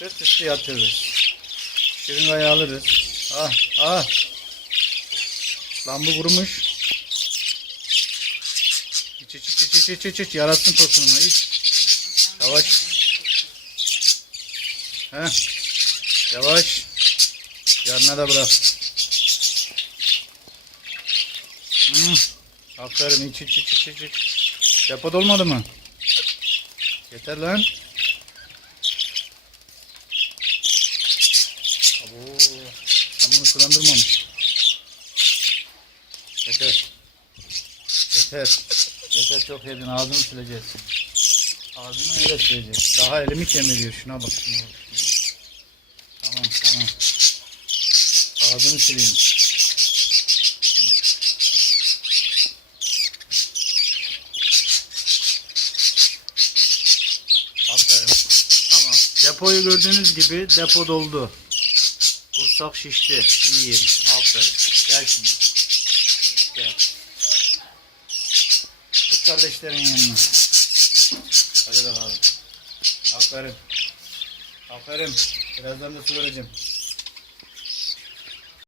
Sırt üstü yatırırız. Şırıngayı alırız. Ah ah. Lan bu vurmuş. İç iç iç iç iç iç iç. Yaratsın tosununu iç. Yavaş. Heh. Yavaş. Yarına da bırak. Hmm. Aferin iç iç iç iç. iç. Depo dolmadı mı? Yeter lan. Sen bunu sulandırmamış. Yeter. Yeter. Yeter çok yedin ağzını sileceğiz. Ağzını öyle sileceğiz. Daha elimi kemiriyor. Şuna bak. Şuna bak. Tamam tamam. Ağzını sileyim. Aferin. Tamam. Depoyu gördüğünüz gibi depo doldu. Kursak şişti. İyiyim. Aferin. Gel şimdi. Gel. Git kardeşlerin yanına. Hadi bakalım. Aferin. Aferin. Birazdan da su vereceğim.